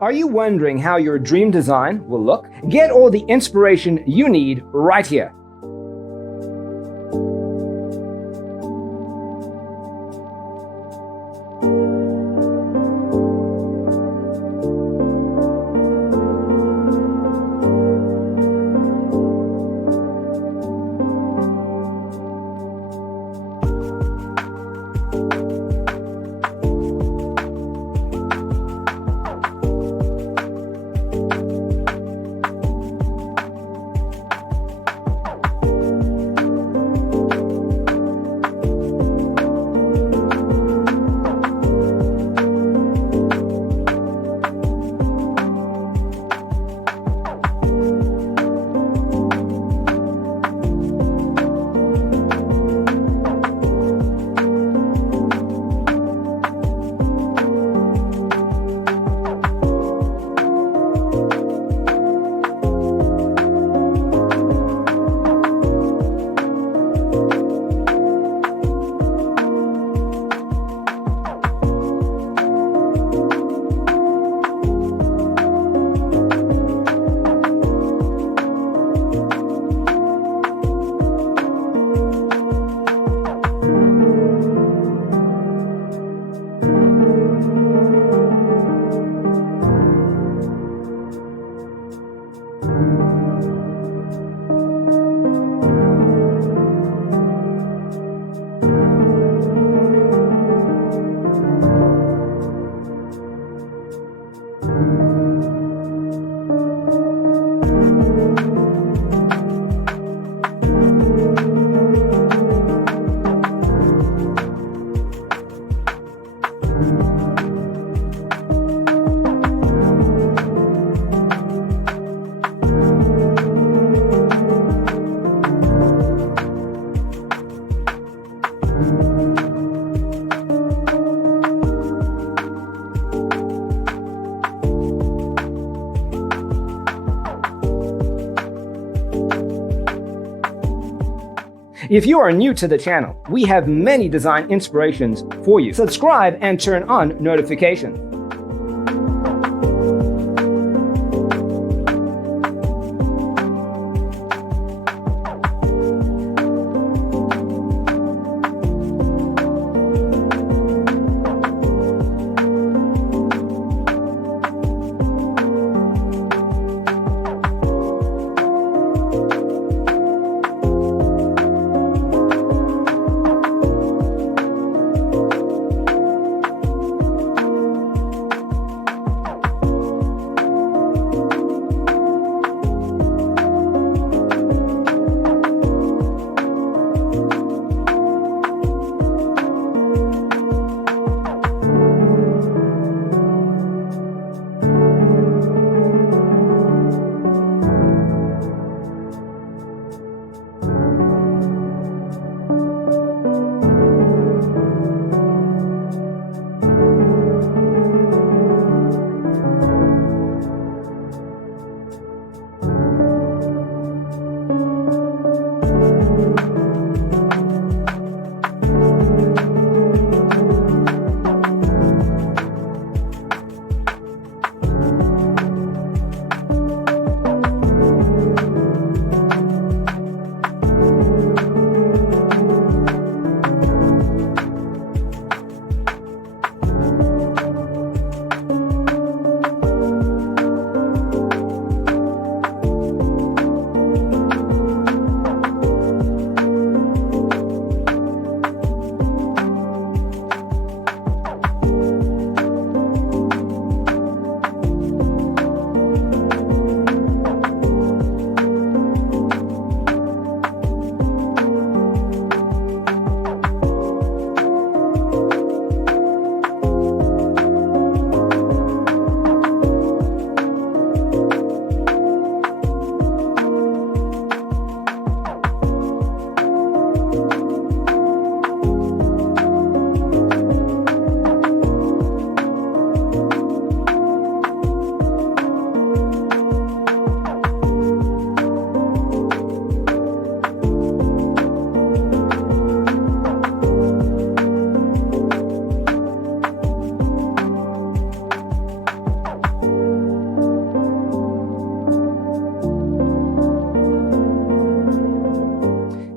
Are you wondering how your dream design will look? Get all the inspiration you need right here. If you are new to the channel, we have many design inspirations for you. Subscribe and turn on notifications.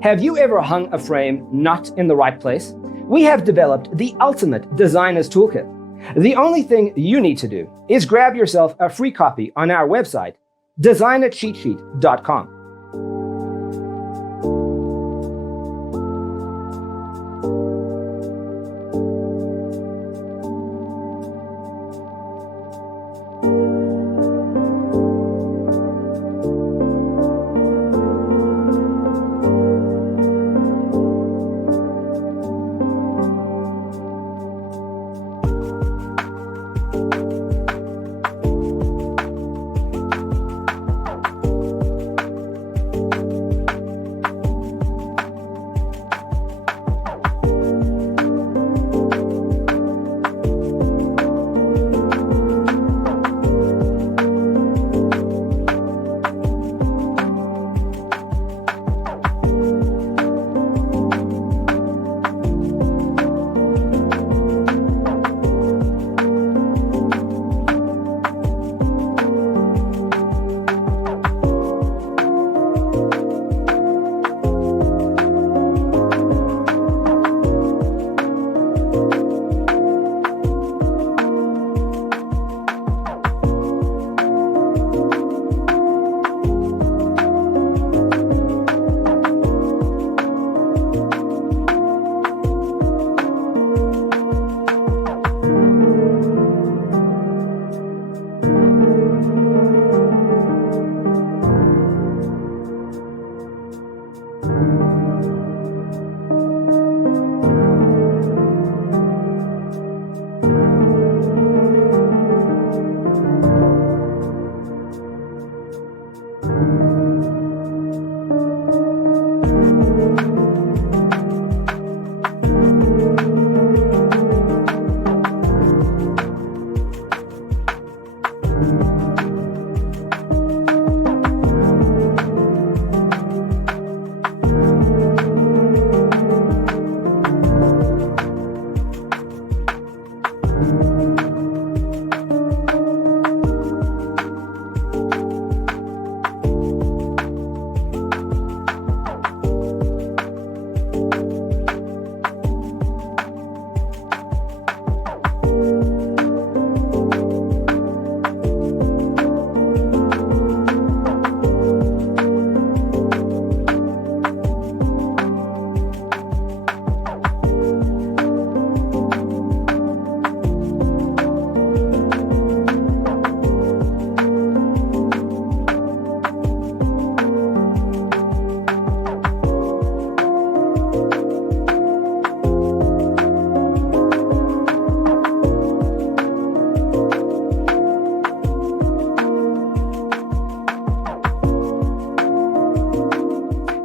Have you ever hung a frame not in the right place? We have developed the ultimate designer's toolkit. The only thing you need to do is grab yourself a free copy on our website, designercheatsheet.com.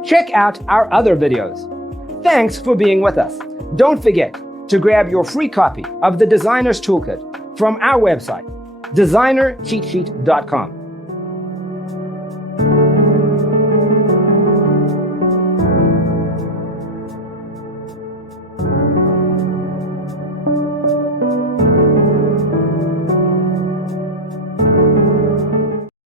Check out our other videos. Thanks for being with us. Don't forget to grab your free copy of the Designer's Toolkit from our website, designercheatsheet.com.